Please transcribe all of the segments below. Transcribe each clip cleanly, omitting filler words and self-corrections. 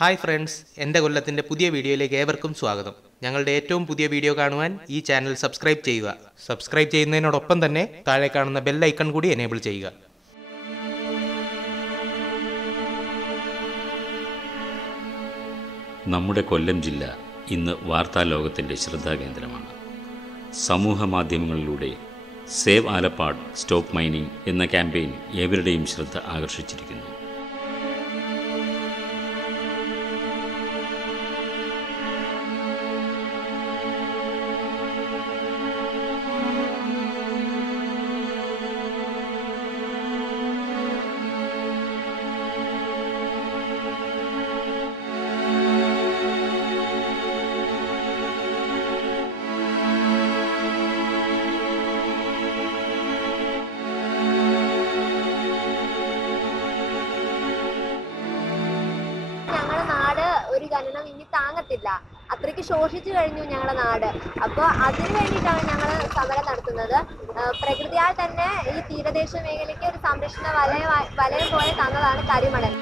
Hi friends, എൻ്റെ കൊല്ലത്തിൻ്റെ പുതിയ വീഡിയോയിലേക്ക് ഏവർക്കും സ്വാഗതം. ഞങ്ങളുടെ ഏറ്റവും പുതിയ വീഡിയോ കാണുവാൻ ഈ ചാനൽ സബ്സ്ക്രൈബ് ചെയ്യുക. സബ്സ്ക്രൈബ് ചെയ്യുന്നതിനോടൊപ്പം തന്നെ താഴെ കാണുന്ന ബെൽ ഐക്കൺ കൂടി എനേബിൾ ചെയ്യുക. നമ്മുടെ കൊല്ലം ജില്ല ഇന്ന് വാർത്താലോകത്തിൻ്റെ ശ്രദ്ധാകേന്ദ്രമാണ്. സമൂഹ മാധ്യമങ്ങളിലൂടെ സേവ് ആലപ്പാട് സ്റ്റോപ്പ് മൈനിങ് എന്ന ക്യാമ്പയിൻ ഏവരുടെയും ശ്രദ്ധ ആകർഷിച്ചിരിക്കുന്നു. ഒരു ഖനനം ഇനി താങ്ങത്തില്ല, അത്രയ്ക്ക് ശോഷിച്ചു കഴിഞ്ഞു ഞങ്ങളുടെ നാട്. അപ്പോൾ അതിനു വേണ്ടിയിട്ടാണ് ഞങ്ങൾ സമരം നടത്തുന്നത്. പ്രകൃതിയാൽ തന്നെ ഈ തീരദേശ മേഖലയ്ക്ക് ഒരു സംരക്ഷണ വലയം പോലെ തന്നതാണ് കരിമണൽ.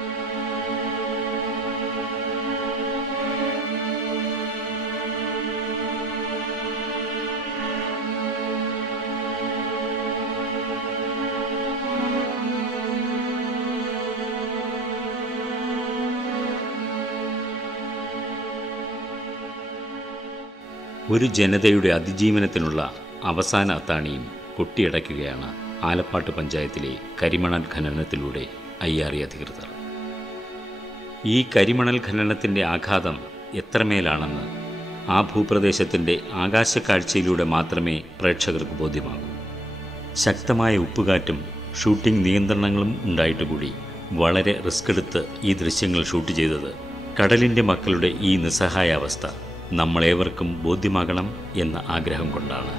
ഒരു ജനതയുടെ അതിജീവനത്തിനുള്ള അവസാന അത്താണിയും കൊട്ടിയടയ്ക്കുകയാണ് ആലപ്പാട്ട് പഞ്ചായത്തിലെ കരിമണൽ ഖനനത്തിലൂടെ IRE അധികൃതർ. ഈ കരിമണൽ ഖനനത്തിൻ്റെ ആഘാതം എത്രമേലാണെന്ന് ആ ഭൂപ്രദേശത്തിൻ്റെ ആകാശക്കാഴ്ചയിലൂടെ മാത്രമേ പ്രേക്ഷകർക്ക് ബോധ്യമാകൂ. ശക്തമായ ഉപ്പുകാറ്റും ഷൂട്ടിംഗ് നിയന്ത്രണങ്ങളും ഉണ്ടായിട്ടുകൂടി വളരെ റിസ്ക് എടുത്ത് ഈ ദൃശ്യങ്ങൾ ഷൂട്ട് ചെയ്തത് കടലിൻ്റെ മക്കളുടെ ഈ നിസ്സഹായാവസ്ഥ നമ്മളേവർക്കും ബോധ്യമാകണം എന്ന ആഗ്രഹം കൊണ്ടാണ്.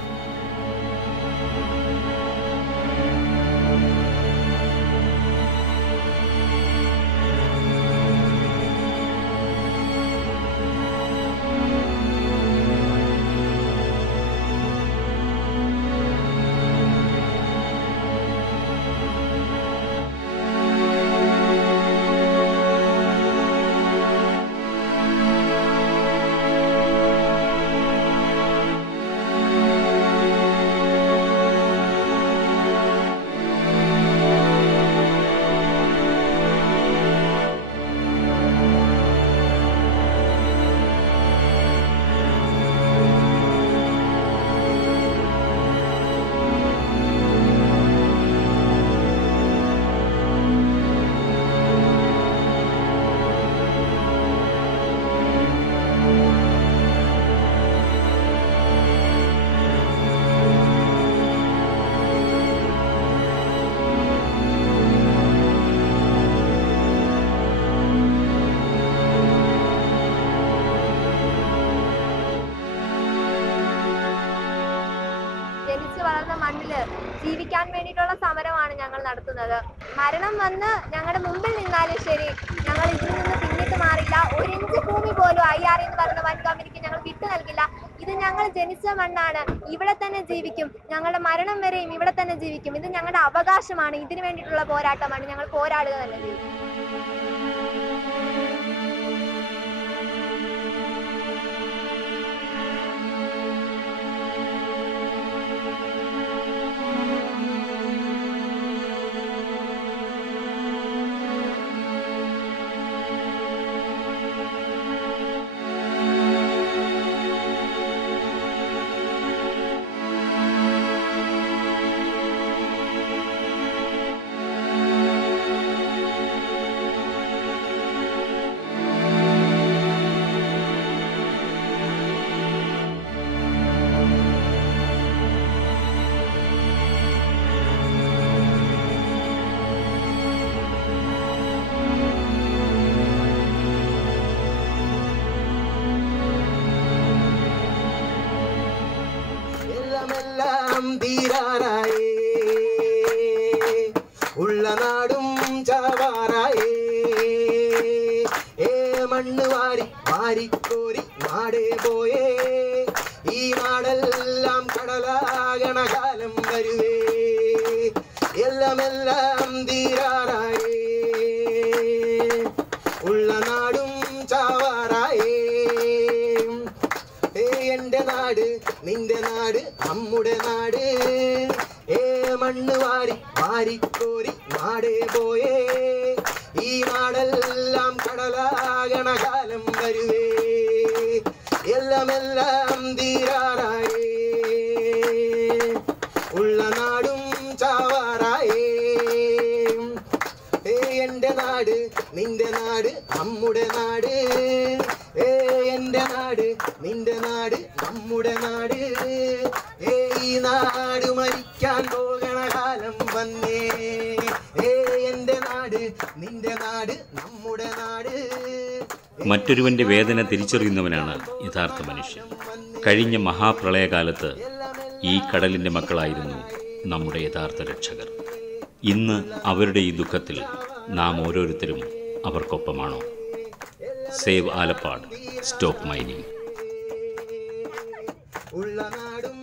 ജനിച്ചു വളർന്ന മണ്ണില് ജീവിക്കാൻ വേണ്ടിയിട്ടുള്ള സമരമാണ് ഞങ്ങൾ നടത്തുന്നത്. മരണം വന്ന് ഞങ്ങളുടെ മുമ്പിൽ നിന്നാലും ശരി, ഞങ്ങൾ ഇതിൽ നിന്ന് പിന്നിട്ട് മാറില്ല. ഒരു ഇഞ്ച് ഭൂമി പോലും IRE എന്ന് പറയുന്ന വൻ കമ്പനിക്ക് ഞങ്ങൾ വിട്ടു നൽകില്ല. ഇത് ഞങ്ങൾ ജനിച്ച മണ്ണാണ്, ഇവിടെ തന്നെ ജീവിക്കും. ഞങ്ങളുടെ മരണം വരെയും ഇവിടെ തന്നെ ജീവിക്കും. ഇത് ഞങ്ങളുടെ അവകാശമാണ്. ഇതിനു വേണ്ടിയിട്ടുള്ള പോരാട്ടമാണ്. ഞങ്ങൾ പോരാടുക തന്നെ ചെയ്യും. തീരാറായേ, ഉള്ള നാടും ചാവാറായേ. മണ്ണ് വാരി വാരിക്കോരി നാടേ പോയേ, ഈ നാടെല്ലാം കടലാകണ കാലം വരുവേ. എല്ലാം തീരാറായേ, ഉള്ള നാടും നമ്മുടെ നാട് മണ്ണ് വാരി വാരിക്കോരി നാടേ പോയേ ഈ നാടെല്ലാം കടലാകണ കാലം വരുവേ എല്ലാം തീരാറായേ ഉള്ള നാടും ചാവാറായേ എന്റെ നാട് നിന്റെ നാട് നമ്മുടെ നാട് എന്റെ നാട് നിന്റെ നാട് നമ്മുടെ നാട് ഈ നാട് മരിക്കാൻ പോകണ കാലം വന്നേ എന്റെ നാട് നിന്റെ നാട് നമ്മുടെ നാട്. മറ്റൊരുവന്റെ വേദന തിരിച്ചറിയുന്നവനാണ് യഥാർത്ഥ മനുഷ്യൻ. കഴിഞ്ഞ മഹാപ്രളയകാലത്ത് ഈ കടലിൻ്റെ മക്കളായിരുന്നു നമ്മുടെ യഥാർത്ഥ രക്ഷകർ. ഇന്ന് അവരുടെ ഈ ദുഃഖത്തിൽ നാം ഓരോരുത്തരും അവർക്കൊപ്പമാണോ? Save Alappad, stop mining. ഉള്ള നാടും